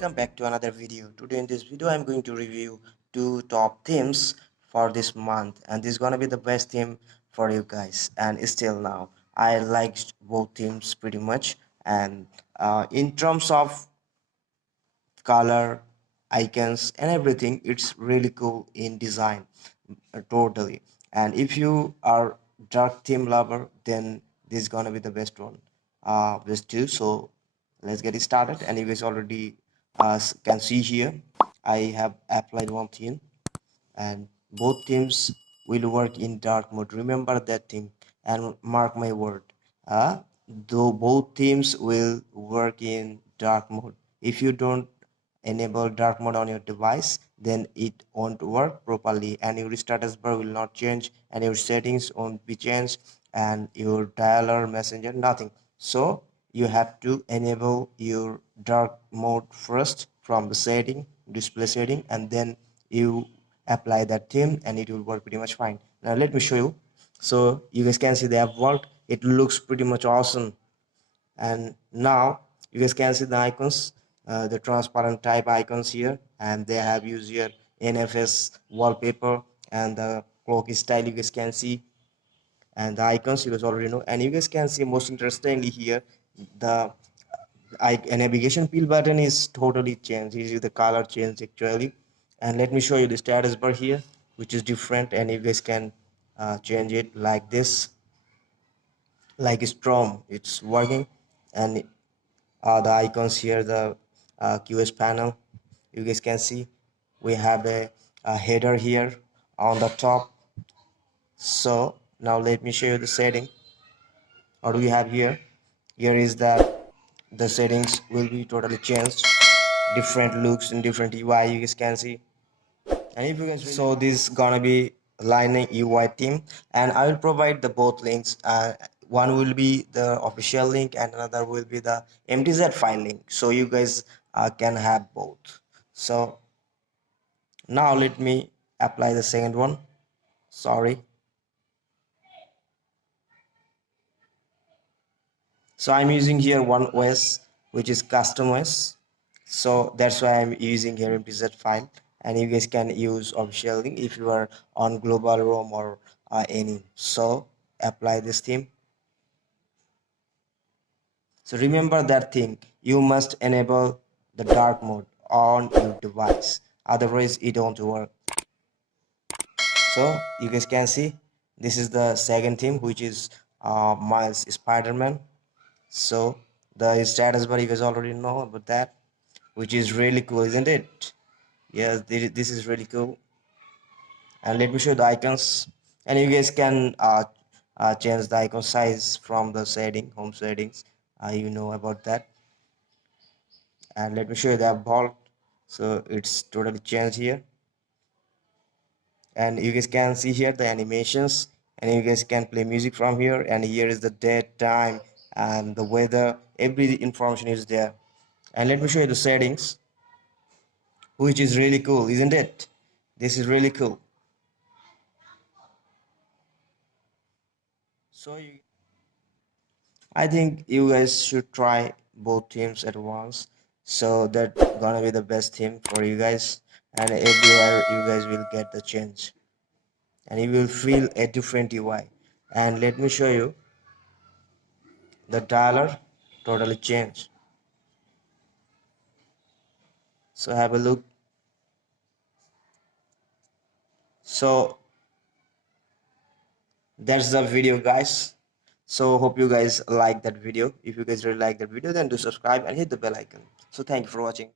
welcome back to another video. Today in this video I'm going to review two top themes for this month, and this is gonna be the best theme for you guys. And still now I liked both themes pretty much, and in terms of color, icons and everything, it's really cool in design, totally. And if you are dark theme lover, then this is gonna be the best one, best two. So let's get it started. And you guys already can see here I have applied one theme, and both teams will work in dark mode. Remember that thing and mark my word. Though both teams will work in dark mode. If you don't enable dark mode on your device, then it won't work properly, and your status bar will not change, and your settings won't be changed, and your dialer, messenger, nothing. So you have to enable your dark mode first from the setting, display setting, and then you apply that theme and it will work pretty much fine. Now let me show you. So you guys can see they have worked. It looks pretty much awesome. And now you guys can see the icons, the transparent type icons here, and they have used here NFS wallpaper and the clock style you guys can see, and the icons you guys already know. And you guys can see most interestingly here the navigation peel button is totally changed. This is the color change actually. And let me show you the status bar here, which is different, and you guys can change it like this, like Strom. It's working. And the icons here, the QS panel, you guys can see we have a header here on the top. So now let me show you the setting. What do we have here? Here is that the settings will be totally changed, different looks and different UI you guys can see. And if you guys really, so this is gonna be Lightning UI team, and I will provide the both links. One will be the official link and another will be the MTZ file link, so you guys can have both. So now let me apply the second one. Sorry. So I'm using here one OS, which is custom OS, so that's why I'm using here MTZ file, and you guys can use official link if you are on global ROM or any. So apply this theme. So remember that thing, you must enable the dark mode on your device, otherwise it won't work. So you guys can see this is the second theme, which is Miles Spider-Man. So the status bar you guys already know about that, which is really cool, isn't it? Yes, this is really cool. And let me show you the icons, and you guys can change the icon size from the setting, home settings. You know about that. And let me show you the vault. So it's totally changed here, and you guys can see here the animations, and you guys can play music from here, and here is the date, time, and the weather. Every information is there. And let me show you the settings, which is really cool, isn't it? This is really cool. So I think you guys should try both teams at once, so that gonna be the best team for you guys, and everywhere you guys will get the change, and you will feel a different UI. And let me show you the dialer totally changed. So have a look. So that's the video, guys. So hope you guys like that video. If you guys really like that video, then do subscribe and hit the bell icon. So thank you for watching.